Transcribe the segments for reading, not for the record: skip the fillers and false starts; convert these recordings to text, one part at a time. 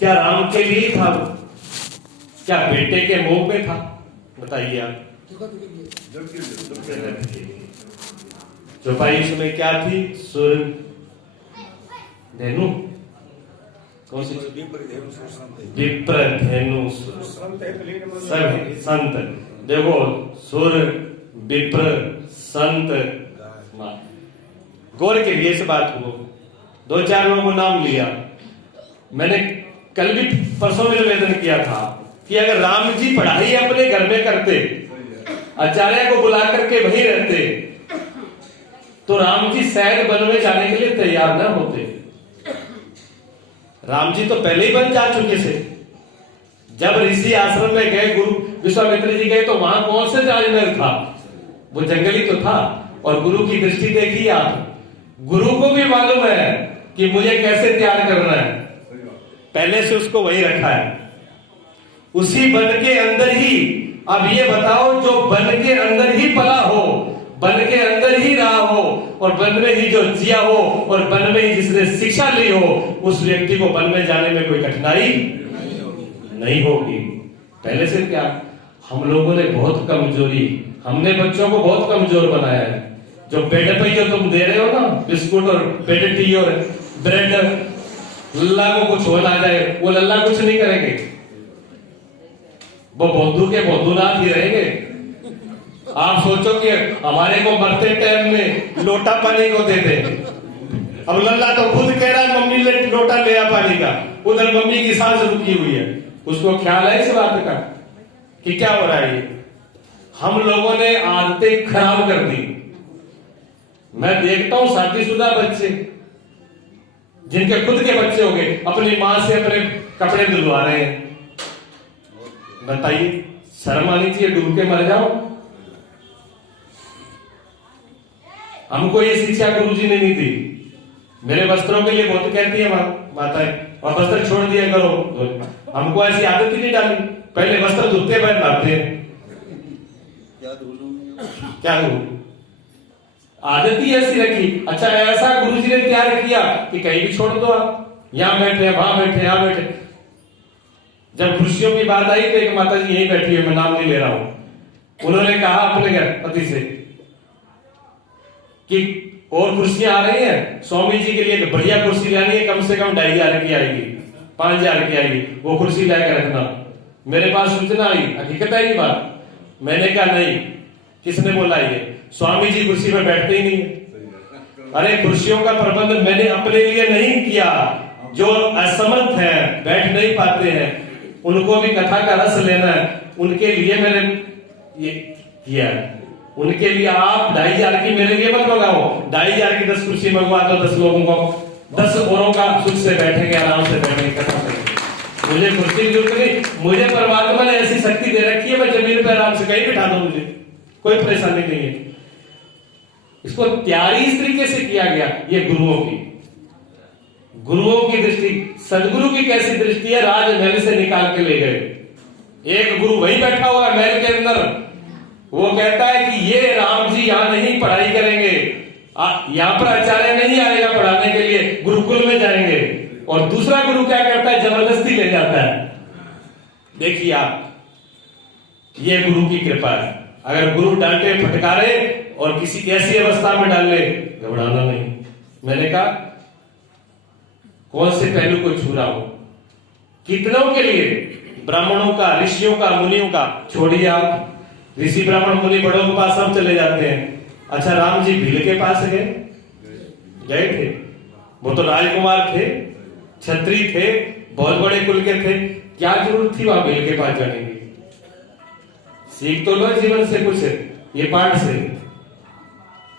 क्या राम के लिए था वो? क्या बेटे के मोह में था? बताइए आप। चौपाई उसमें क्या थी? सुर धेनु, कौन सी? विप्र धेनु सब संत। देखो, सुर विप्र संत गौर के लिए से बात हो। 2-4 लोगों को नाम लिया। मैंने कल भी परसों में निवेदन किया था कि अगर राम जी पढ़ाई अपने घर में करते, आचार्य को बुला करके वहीं रहते, तो राम जी शायद वन में जाने के लिए तैयार न होते। राम जी तो पहले ही वन जा चुके थे। जब ऋषि आश्रम में गए, गुरु विश्वामित्र जी गए, तो वहां कौन से राजमहल था? वो जंगली तो था। और गुरु की दृष्टि देखिए आप, गुरु को भी मालूम है कि मुझे कैसे तैयार करना है, पहले से उसको वही रखा है। उसी वन के अंदर ही, अब ये बताओ, जो वन के अंदर ही पला हो, वन के अंदर ही रहा हो, और वन में ही जो जिया हो, और वन में ही जिसने शिक्षा ली हो, उस व्यक्ति को वन में जाने में कोई कठिनाई नहीं होगी। पहले से क्या, हम लोगों ने बहुत कमजोरी, हमने बच्चों को बहुत कमजोर बनाया है। जो बेड पे जो तुम दे रहे हो ना, बिस्कुट और बेड टी और ब्रेड, लल्ला को कुछ हो ना जाए, वो लल्ला कुछ नहीं करेंगे, वो बौद्धू के बौद्धूनाथ ही रहेंगे। आप सोचो कि हमारे को मरते टाइम में लोटा पानी को दे दे, अब लल्ला तो खुद कह रहा है मम्मी ले लोटा ले आ पानी का, उधर मम्मी की सांस रुकी हुई है, उसको ख्याल है इस बात का कि क्या हो रहा है। ये हम लोगों ने आदतें खराब कर दी। मैं देखता हूं शादीशुदा बच्चे जिनके खुद के बच्चे हो गए, अपनी मां से अपने कपड़े धुलवा रहे हैं। बताइए, शर्म आनी चाहिए, डूब के मर जाओ। हमको ये शिक्षा गुरुजी ने नहीं दी। मेरे वस्त्रों के लिए बहुत कहती है माताएं, और वस्त्र छोड़ दिया करो। हमको ऐसी आदत ही नहीं डाली, पहले वस्त्र धुलते पैर नहाते हैं। क्या धूल, आदत ही ऐसी रखी। अच्छा, ऐसा गुरुजी ने तैयार किया कि कहीं भी छोड़ दो, आप यहां बैठे, वहां बैठे, यहां बैठे। जब खुशियों की बात आई तो एक माता जी यहीं बैठी है, मैं नाम नहीं ले रहा हूं, उन्होंने कहा अपने घर पति से कि और कुर्सियां आ रही हैं, स्वामी जी के लिए बढ़िया कुर्सी लानी है, कम से कम 2500 की आएगी, 5000 की आएगी, वो कुर्सी लाकर रखना। मेरे पास सूचना आई, हकीकत है ये बात। मैंने कहा नहीं, किसने बोला ये? स्वामी जी कुर्सी पर बैठते ही नहीं। अरे कुर्सियों का प्रबंध मैंने अपने लिए नहीं किया, जो असमर्थ है, बैठ नहीं पाते हैं, उनको भी कथा का रस लेना है, उनके लिए मैंने ये किया। उनके लिए आप 2500 की मेरे लिए मत मंगाओ, 2500 की 10 कुर्सी मंगवा दो, 10 लोगों को, 10 औरों का सुख से बैठेंगे, आराम से बैठेंगे, कथा करेंगे। मुझे कुर्सी की जरूरत नहीं, मुझे परमात्मा ने ऐसी शक्ति दे रखी है, मैं जमीन पर आराम से कहीं बिठा दो, मुझे कोई परेशानी नहीं है। इसको तैयारी इस तरीके से किया गया। ये गुरुओं की दृष्टि, सदगुरु की कैसी दृष्टि है? राजमहल से निकाल के ले गए। एक गुरु वहीं बैठा हुआ है महल के अंदर, वो कहता है कि ये राम जी यहां नहीं पढ़ाई करेंगे, यहां पर आचार्य नहीं आएगा पढ़ाने के लिए, गुरुकुल में जाएंगे। और दूसरा गुरु क्या करता है? जबरदस्ती ले जाता है। देखिए आप, ये गुरु की कृपा है। अगर गुरु डांटे, फटकारे और किसी ऐसी अवस्था में डाल ले, घबराना नहीं। मैंने कहा कौन से पहलू को छू रहा हो? कितनों के लिए? ब्राह्मणों का, ऋषियों का, मुनियों का छोड़िए आप, ऋषि ब्राह्मण मुनि बड़ों के पास हम चले जाते हैं। अच्छा, राम जी भील के पास गए थे, वो तो राजकुमार थे, क्षत्रिय थे, बहुत बड़े कुल के थे, क्या जरूरत थी वहां भील के पास जाने की? सीख तो लो जीवन से कुछ, ये पाठ से।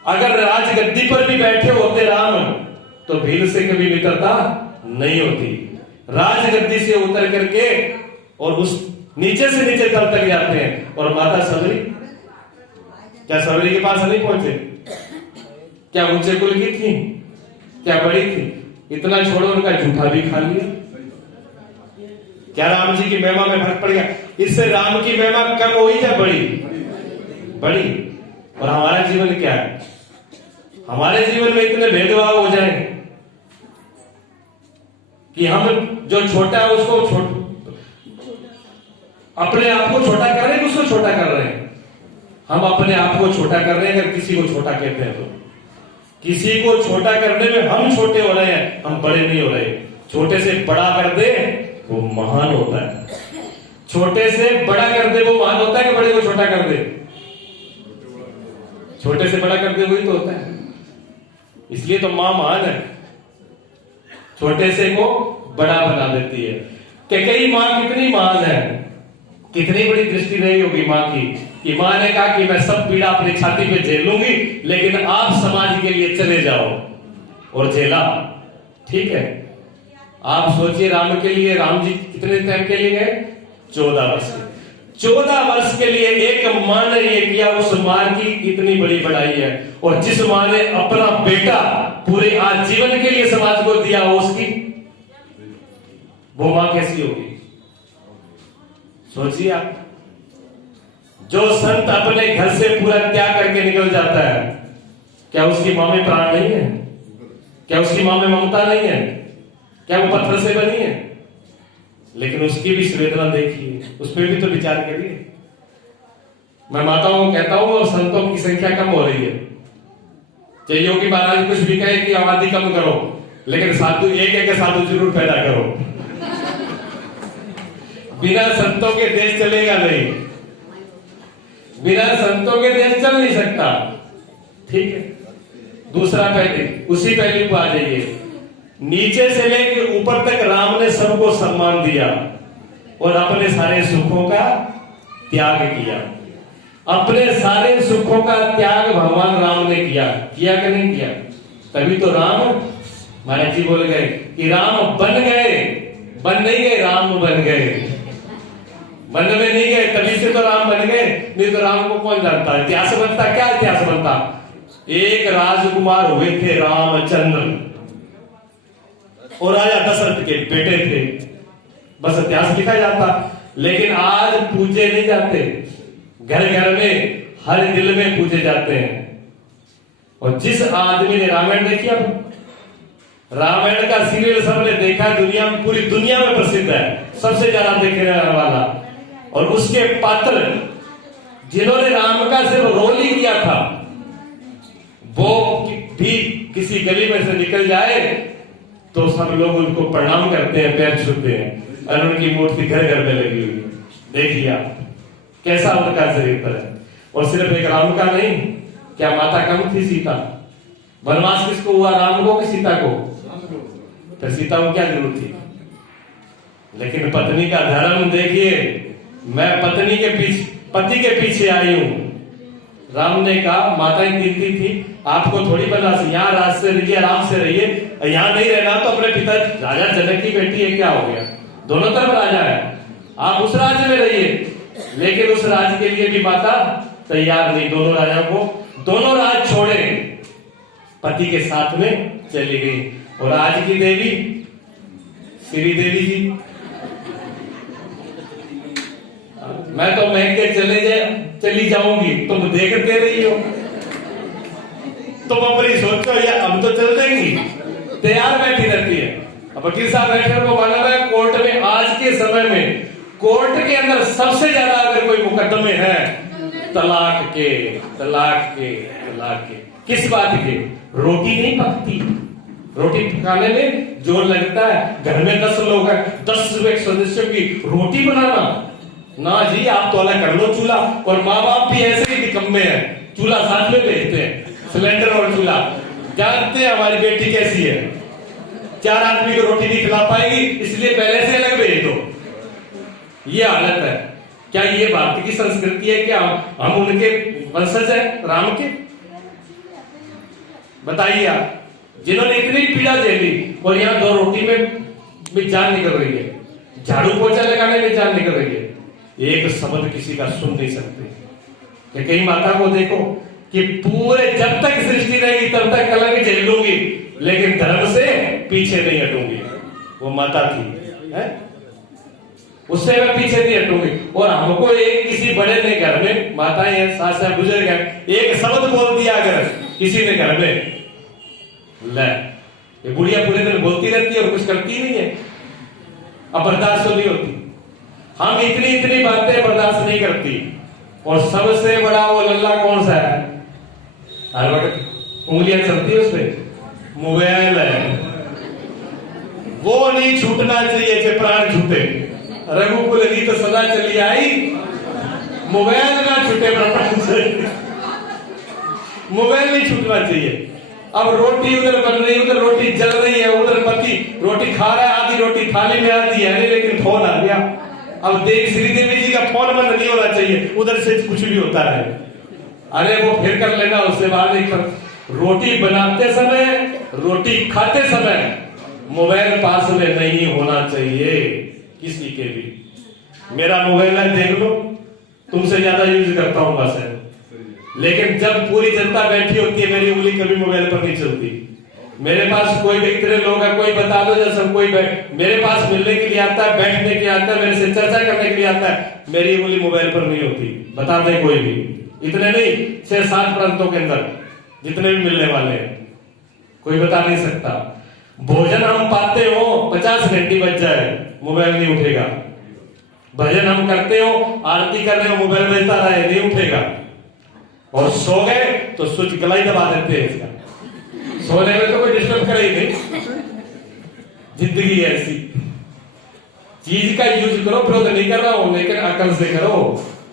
अगर राजगद्दी पर भी बैठे होते राम, तो भील से कभी मित्रता नहीं होती। राजगद्दी से उतर करके और उस नीचे से नीचे तल तक जाते हैं। और माता सबरी, क्या सबरी के पास नहीं पहुंचे? क्या ऊंचे कुल की थी? क्या बड़ी थी? इतना छोड़ो, उनका जूठा भी खा लिया। क्या राम जी की महिमा में फर्क पड़ गया? इससे राम की महिमा कम हुई या बड़ी? और हमारा जीवन क्या है? हमारे जीवन में इतने भेदभाव हो जाए कि हम जो छोटा है उसको अपने आप को छोटा कर रहे हैं, उसको छोटा कर रहे हैं। हम अपने आप को छोटा कर रहे हैं अगर किसी को छोटा कहते हैं तो। किसी को छोटा करने में हम छोटे हो रहे हैं, हम बड़े नहीं हो रहे। छोटे से बड़ा कर दे वो महान होता है। छोटे से बड़ा कर दे वो महान होता है कि बड़े को छोटा कर दे? छोटे से बड़ा कर दे वही तो होता है। इसलिए तो मां महान है, छोटे से को बड़ा बना देती है। कैकेयी मां कितनी महान है, कितनी बड़ी दृष्टि रही होगी मां की कि मां ने कहा कि मैं सब पीड़ा अपनी छाती पे झेल लूंगी, लेकिन आप समाज के लिए चले जाओ, और झेला। ठीक है, आप सोचिए राम के लिए, राम जी कितने टाइम के लिए गए? 14 वर्ष। 14 वर्ष के लिए एक मां ने ये किया, उस मां की इतनी बड़ी बढ़ाई है। और जिस मां ने अपना बेटा पूरे आजीवन के लिए समाज को दिया, उसकी वो मां कैसी होगी? सोचिए आप। जो संत अपने घर से पूरा त्याग करके निकल जाता है, क्या उसकी मां में प्राण नहीं है? क्या उसकी मां में ममता नहीं है? क्या वो पत्थर से बनी है? लेकिन उसकी भी संवेदना देखिए, उस पर भी तो विचार करिए। मैं माताओं को कहता हूं और संतों की संख्या कम हो रही है। चाहे योगी महाराज कुछ भी कहे कि आबादी कम करो, लेकिन साधु एक एक साधु जरूर पैदा करो। बिना संतों के देश चलेगा नहीं, बिना संतों के देश चल नहीं सकता। ठीक है, दूसरा पहले उसी पहलू को आ जाइए। नीचे से लेकर ऊपर तक राम ने सबको सम्मान दिया और अपने सारे सुखों का त्याग किया। अपने सारे सुखों का त्याग भगवान राम ने किया कि नहीं किया? तभी तो राम, महाराज जी बोल गए कि राम बन गए, बन नहीं गए, राम बन गए। बन में नहीं गए, तभी से तो राम बन गए, नहीं तो राम को कौन जानता? इतिहास बनता, क्या इतिहास बनता? एक राजकुमार हुए थे रामचंद्र, और राजा दशरथ के बेटे थे, बस इतिहास लिखा जाता। लेकिन आज पूजे नहीं जाते, घर घर में हर दिल में पूजे जाते हैं। और जिस आदमी ने रामायण देखी, अब रामायण का सीरियल सबने देखा, दुनिया में, पूरी दुनिया में प्रसिद्ध है, सबसे ज्यादा देखने वाला। और उसके पात्र जिन्होंने राम का सिर्फ रोल ही किया था, वो भी किसी गली में से निकल जाए तो सब लोग उनको प्रणाम करते हैं, पैर छूते हैं, और उनकी मूर्ति घर घर में लगी हुई है। देखिए आप कैसा उनका चरित्र है। और सिर्फ एक राम का नहीं, क्या माता कम थी सीता? वनवास किसको हुआ, राम को कि सीता को? तो सीता को क्या जरूरत थी? लेकिन पत्नी का धर्म देखिए, मैं पत्नी के पीछे, पति के पीछे आई हूं। राम ने कहा, माताएं तीनती थी, आपको थोड़ी बना यहाँ राज से रहिए, आराम से रहिए, यहाँ नहीं रहना तो अपने पिता राजा जनक की बेटी है, क्या हो गया? दोनों तरफ राजा है, आप उस राज्य में रहिए। लेकिन उस राज्य के लिए भी माता तैयार नहीं, दोनों राजाओं को, दोनों राज छोड़े, पति के साथ में चली गई। और आज की देवी श्री देवी जी, मैं तो महक के चली जाऊंगी, तुम देखते रही हो, तुम अपनी सोचो, या हम तो चल देंगी, तैयार बैठी रहती है। अब वकील साहब बैठे को मालूम है, कोर्ट में आज के समय में कोर्ट के अंदर सबसे ज्यादा अगर कोई मुकदमे हैं तलाक के, तलाक के, तलाक के। किस बात के? रोटी नहीं पकती, रोटी पकाने में जोर लगता है। घर में 10 लोग हैं, 10 सदस्यों की रोटी बनाना, ना जी, आप तो अलग कर लो चूल्हा। और माँ बाप भी ऐसे ही निकम्मे हैं, चूल्हा साथ में भेजते हैं, सिलेंडर और चूल्हा। जानते हैं हमारी बेटी कैसी है, 4 आदमी को रोटी नहीं खिला पाएगी, इसलिए पहले से अलग भेज दो। ये हालत है। क्या ये भारत की संस्कृति है? क्या हम उनके वंशज हैं, राम के? बताइए आप, जिन्होंने इतनी पीड़ा झेली और यहाँ 2 रोटी में जान निकल रही है, झाड़ू पोछा लगाने में जान निकल रही है, एक शब्द किसी का सुन नहीं सकते। कई माता को देखो कि पूरे जब तक सृष्टि रहेगी तब तक कलंक झेल लूंगी, लेकिन धर्म से पीछे नहीं हटूंगी। वो माता थी, है? उससे मैं पीछे नहीं हटूंगी। और हमको एक किसी बड़े ने घर में, माताएं हैं, सास है, बुजुर्ग है, एक शब्द बोल दिया अगर किसी ने घर में, ले ये बुढ़िया पूरे दिन बोलती रहती है और कुछ करती नहीं है। अब बर्दाश्त नहीं होती। हम इतनी इतनी बातें बर्दाश्त नहीं करती। और सबसे बड़ा वो लल्ला कौन सा है? हर वक्त उंगलियां चलती है उस पे, मोबाइल है। वो नहीं छूटना चाहिए कि प्राण छूटे। रघुकुल रीत सदा चली आई, मोबाइल ना छूटे प्राण से। मोबाइल नहीं छूटना चाहिए। अब रोटी उधर बन रही, उधर रोटी जल रही है, उधर पति रोटी खा रहा है, आधी रोटी थाली में आती है, लेकिन फोन आ गया। अब देख श्रीदेवी जी का फोन बंद नहीं होना चाहिए, उधर से कुछ भी होता है। अरे वो फिर कर लेना, उससे बाद एक रोटी बनाते समय, रोटी खाते समय मोबाइल पास में नहीं होना चाहिए किसी के भी। मेरा मोबाइल है, देख लो, तुमसे ज्यादा यूज करता हूं बस है। लेकिन जब पूरी जनता बैठी होती है, मेरी उंगली कभी मोबाइल पर नहीं चलती। मेरे पास कोई इतने लोग हैं, कोई बता दो जैसे कोई मेरे पास मिलने के लिए आता है, बैठने के लिए आता है, मेरे से चर्चा करने के लिए आता है, मेरी उंगली मोबाइल पर नहीं होती। बता दें कोई भी, इतने नहीं, 6-7 प्रांतों के अंदर जितने भी मिलने वाले हैं, कोई बता नहीं सकता। भोजन हम पाते हो, 50 घंटी बज जाए, मोबाइल नहीं उठेगा। भजन हम करते हो, आरती कर रहे हो, मोबाइल बजता रहे, नहीं उठेगा। और सो गए तो स्विच गला ही दबा देते हैं इसका। सोने में तो कोई डिस्टर्ब करे ही नहीं। जिंदगी ऐसी चीज का यूज करो, विरोध नहीं कर रहा हूं, लेकिन अकल से करो,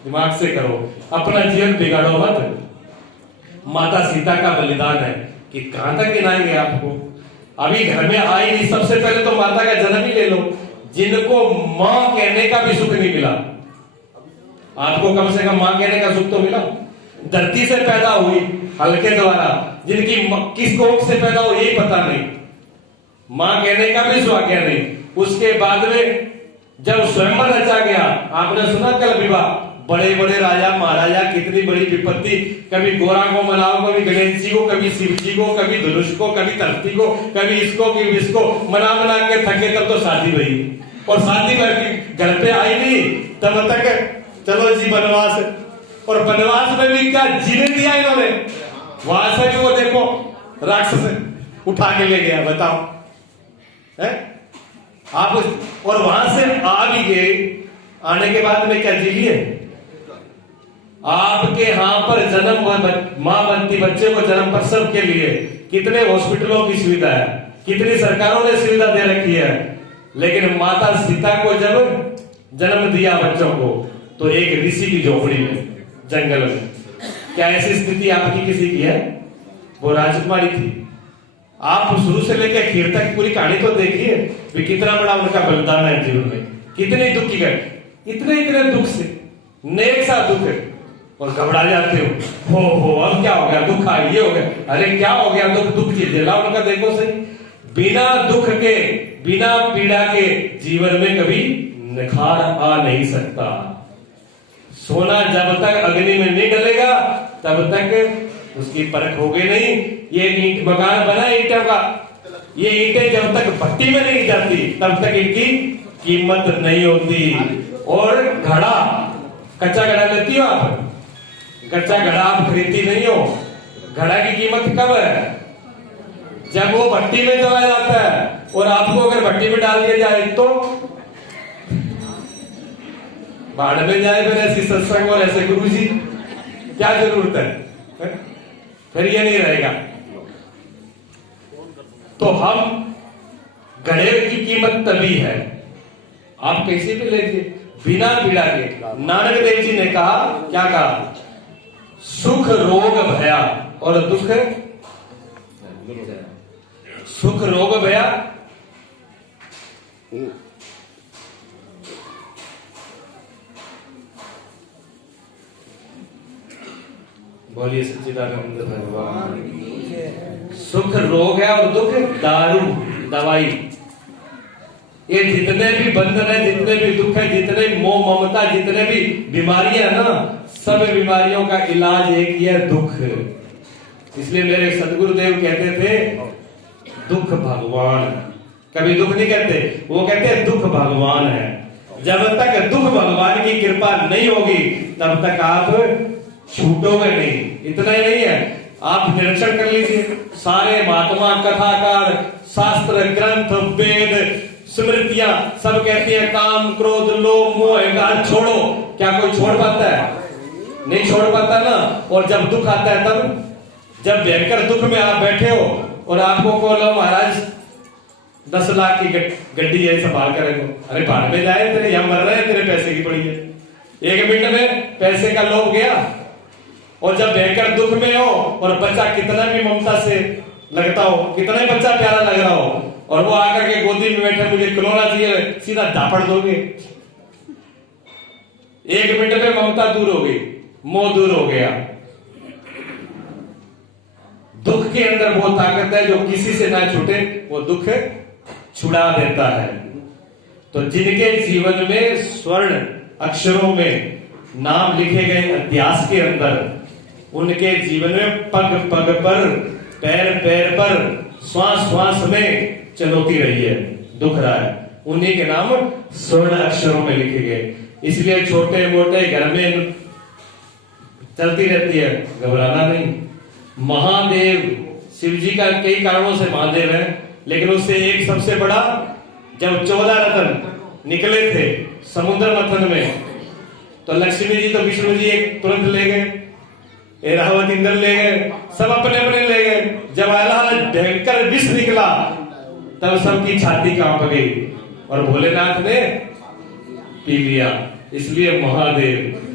दिमाग से करो, अपना जीवन बिगाड़ो मत। माता सीता का बलिदान है कि कहां तक गिनाएंगे आपको। अभी घर में आई नहीं, सबसे पहले तो माता का जन्म ही ले लो, जिनको मां कहने का भी सुख नहीं मिला। आपको कम से कम मां कहने का सुख तो मिला। धरती से पैदा हुई हल्के द्वारा, जिनकी किस कोख से पैदा हुई यही पता नहीं, मां कहने का भी स्वाज्ञा नहीं। उसके बाद में जब स्वयंवर रचा गया, आपने सुना कल विवाह, बड़े बड़े राजा महाराजा, कितनी बड़ी विपत्ति, कभी गोरा को मनाओ, कभी गणेश जी को, कभी शिव जी को, कभी धनुष को, कभी धरती को, कभी इसको, कभी इसको, मना मना के थके, तब तो शादी हुई। और शादी घर पे आई नहीं, तब तक चलो जी वनवास। और वनवास में भी क्या जीने दिया इन्होंने, वहां से भी वो देखो राक्षस उठा के ले गया। बताओ है आप, और वहां से आ भी गए, आने के बाद में क्या जी लिए? आपके यहां पर जन्म मां बनती बच्चे को जन्म प्रसव के लिए कितने हॉस्पिटलों की सुविधा है, कितनी सरकारों ने सुविधा दे रखी है। लेकिन माता सीता को जब जन्म दिया बच्चों को, तो एक ऋषि की झोपड़ी में, जंगल में। क्या ऐसी स्थिति आपकी किसी की है? वो राजकुमारी थी। आप शुरू से लेकर आखिर तक पूरी कहानी तो देखिए, भी कितना बड़ा उनका बलिदान है जीवन में, कितने दुख की गए, इतने दुख से, नेक सा दुख है। और घबरा जाते हो अब क्या हो गया, दुख आ ये हो गया, अरे क्या हो गया, दुख चीजें ला उनका देखो सही। बिना दुख के, बिना पीड़ा के जीवन में कभी निखार आ नहीं सकता। सोना जब तक अग्नि में नहीं डलेगा तब तक उसकी परख होगी नहीं। ये ईंट मकान बना ईंटों का, ये ईंटें जब तक भट्टी में नहीं जाती तब तक इनकी कीमत नहीं होती। और घड़ा, कच्चा घड़ा लेती हो आप, कच्चा घड़ा आप खरीदती नहीं हो। घड़ा की कीमत कब है? जब वो भट्टी में चला जाता है। और आपको अगर भट्टी में डाल दिया जाए तो बाढ़ में जाए, फिर ऐसी सत्संग और ऐसे गुरु जी क्या जरूरत है? फिर ये नहीं रहेगा। तो हम घड़े की कीमत तभी है, आप कैसे भी लीजिए, बिना पीड़ा के। नानक देव जी ने कहा, क्या कहा? सुख रोग भया और दुख, सुख रोग भया बोलिए सच्चिदानंद भगवान। सुख रोग है और दुख दारू, दवाई। ये जितने भी बंधन है, जितने भी दुख है, जितने मोह ममता, जितने भी बीमारियां है ना, सब बीमारियों का इलाज एक ही है, दुख। इसलिए मेरे सदगुरुदेव कहते थे, दुख भगवान। कभी दुख नहीं कहते, वो कहते हैं दुख भगवान है। जब तक दुख भगवान की कृपा नहीं होगी तब तक आप छूटोगे नहीं। इतना ही नहीं है, आप निरीक्षण कर लीजिए, सारे महात्मा, कथाकार, शास्त्र ग्रंथ, वेद, स्मृतियां सब कहती हैं काम क्रोध लोभ मोह अहंकार छोड़ो। क्या कोई छोड़ पाता है? नहीं छोड़ पाता ना। और जब दुख आता है तब, जब भयंकर दुख में आप बैठे हो और आपको बोलो महाराज 10 लाख की गड्डी है संभाल कर रखो, अरे भाड़ में जाए तेरे, यहां मर रहे हैं, तेरे पैसे की पड़ी है। 1 मिनट में पैसे का लोभ गया। और जब भयंकर दुख में हो और बच्चा कितना भी ममता से लगता हो, कितना ही बच्चा प्यारा लग रहा हो, और वो आकर के गोदी में बैठे मुझे खिलौना चाहिए, सीधा दापड़ दोगे। 1 मिनट में ममता दूर हो गई, मोह दूर हो गया। दुख के अंदर वो ताकत है जो किसी से ना छूटे, वो दुख छुड़ा देता है। तो जिनके जीवन में स्वर्ण अक्षरों में नाम लिखे गए इतिहास के अंदर, उनके जीवन में पग पग पर, पैर पैर पर, श्वास श्वास में चुनौती रही है, दुख रहा है, उन्हीं के नाम स्वर्ण अक्षरों में लिखे गए। इसलिए छोटे मोटे घर में चलती रहती है, घबराना नहीं। महादेव शिव जी का कई कारणों से महादेव है, लेकिन उससे एक सबसे बड़ा, जब 14 रत्न निकले थे समुद्र मंथन में, तो लक्ष्मी जी तो विष्णु जी एक तुरंत ले गए, एरावत इंद्र ले गए, सब अपने अपने ले गए। जब भयंकर विष निकला तब सबकी छाती कांप गई और भोलेनाथ ने पी लिया। इसलिए महादेव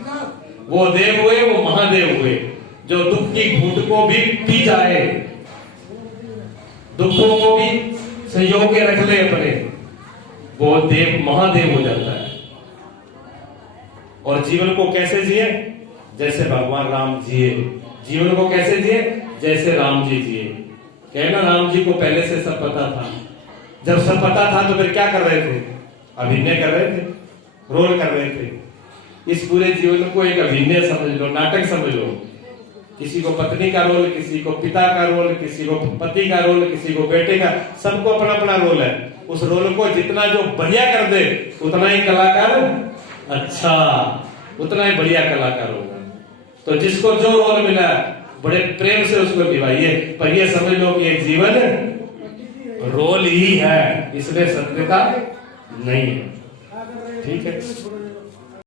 वो देव हुए, वो महादेव हुए जो दुख की घूंट को भी पी जाए, दुखों को भी संयोग के रख ले अपने, वो देव महादेव हो जाता है। और जीवन को कैसे जिए? जैसे भगवान राम जिए। जीवन को कैसे जिए? जैसे राम जी जिए। कहना राम जी को पहले से सब पता था। जब सब पता था तो फिर क्या कर रहे थे? अभिनय कर रहे थे, रोल कर रहे थे। इस पूरे जीवन को एक अभिनय समझ लो, नाटक समझ लो। किसी को पत्नी का रोल, किसी को पिता का रोल, किसी को पति का रोल, किसी को बेटे का, सबको अपना अपना रोल है। उस रोल को जितना जो बढ़िया कर दे उतना ही कलाकार अच्छा, उतना ही बढ़िया कलाकार होगा। तो जिसको जो रोल मिला बड़े प्रेम से उसको निभाइए, पर यह समझ लो कि एक जीवन रोल ही है, इसमें सत्यता नहीं है। ठीक है।